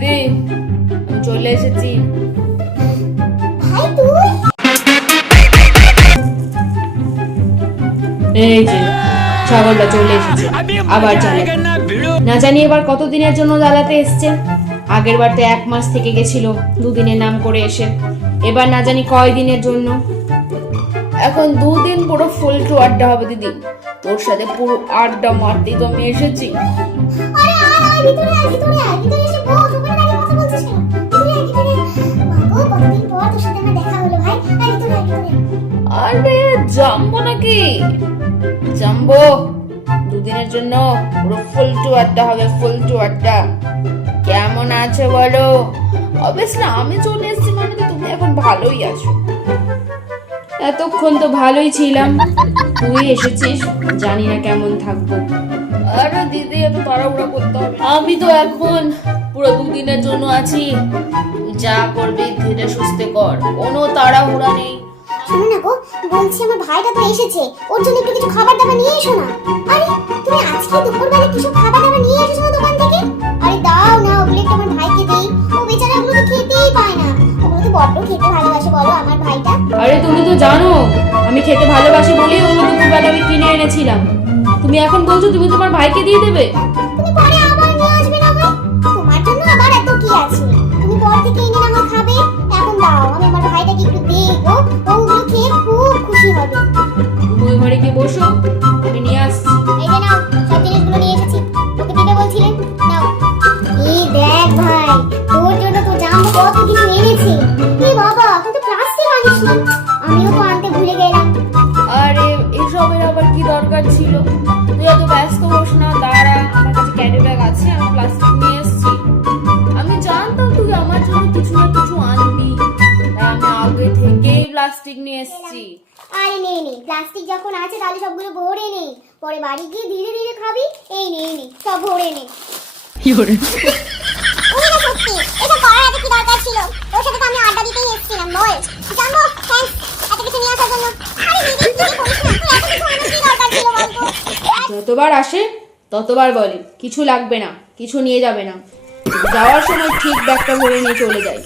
দিদি আমি চলে এসেছি। এই যে ছাগলটা চলে এসেছে, আবার জ্বালাতে। না জানি এবার কতদিনের জন্য জ্বালাতে এসছে। আগের বার তো 1 মাস থেকে গেছিল 2 দিনের নাম করে এসে, এবার না জানি কয় দিনের জন্য। এখন 2 দিন পুরো ফুল টু আড্ডা হবে দিদি, তোর সাথে পুরো আড্ডা মারতেই তো আমি এসেছি। আরে জাম্বো নাকি? জাম্বো 2 দিনের জন্য পুরো ফুল টু আড্ডা হবে, ফুল টু আড্ডা। কেমন আছে বলো? অবশ্যই আমি চলে এসেছি মানে তো তুমি এখন ভালোই আছো। এতক্ষণ তো ভালোই ছিলাম, তুই এসেছিস জানি না কেমন থাকবো। আরে দিদি এত তাড়াহুড়া করতে হবে, আমি তো এখন পুরো 2 দিনের জন্য আছি। যা করবি ধীরে সুস্থে কর, কোনো তাড়াহুড়া নেই। শোনো না গো, বলছি আমার ভাইটা তো এসেছে, ওর জন্য একটু কিছু খাবার দাবার নিয়ে এসো না। আরে তুমি আজকে দুপুরবেলা কিছু খাবার দাবার নিয়ে এসেছো না দোকান থেকে? আরে দাও না, ওগুলো একটু আমার ভাইকে দেই, ও বেচারা ওগুলো তো খেতেই পায় না। ওগুলো তো বড্ড খেতে ভালোবাসে বলো আমার ভাইটা। আরে তুমি তো জানো আমি খেতে ভালোবাসি বলেই ওগুলো দুপুরবেলা আমি কিনে এনেছিলাম। তুমি এখন বলছো তুমি তোমার ভাইকে দিয়ে দেবে? তুমি পরে আবার নিয়ে আসবে না ভাই, তোমার জন্য আবার এত কি আছে? তুমি পর থেকে এনে না হয় খাবে, এখন দাও আমি আমার ভাইটাকে একটু দেই গো, ও ওগুলো খেয়ে খুব খুশি হবে। তুমি ওই ঘরে গিয়ে বসো, আমি নিয়ে আসছি। এই যে নাও, সব জিনিসগুলো নিয়ে এসেছি, ওকে দিতে বলছিলেন, নাও। এই দেখ ভাই, তোর জন্য তো জাম্বো কত কিছু এনেছে। এই বাবা, তুই তো প্লাস্টিক আনিসনি, আমিও তো আনতে ভুলে গেলাম। আরে এসবের আবার কি দরকার ছিল? তুই এত ব্যস্ত হোস না, দাঁড়া, আমার কাছে ক্যারি ব্যাগ আছে, আমি প্লাস্টিক নিয়ে এসেছি। আমি জানতাম তুই আমার জন্য কিছু না কিছু আনবি, তাই আমি আগে থেকেই প্লাস্টিক নিয়ে এসেছি। আরে নে নে, প্লাস্টিক যখন আছে তাহলে সবগুলো ভরে নে, পরে বাড়ি গিয়ে ধীরে ধীরে খাবি। এই নে নে, সব ভরে নে। কি করে? ওটা সত্যি, এটা করার এত কি দরকার ছিল? তোর সাথে তো আমি আড্ডা দিতেই এসেছিলাম, বল। জানো, থ্যাঙ্কস এত কিছু নিয়ে আসার জন্য। আরে দিদি কি করিস না, তোর এত কিছু আনার কি দরকার ছিল বলতো? যতবার আসে ততবার বলে কিছু লাগবে না, কিছু নিয়ে যাবে না, যাওয়ার সময় ঠিক ব্যাগটা ভরে নিয়ে চলে যায়।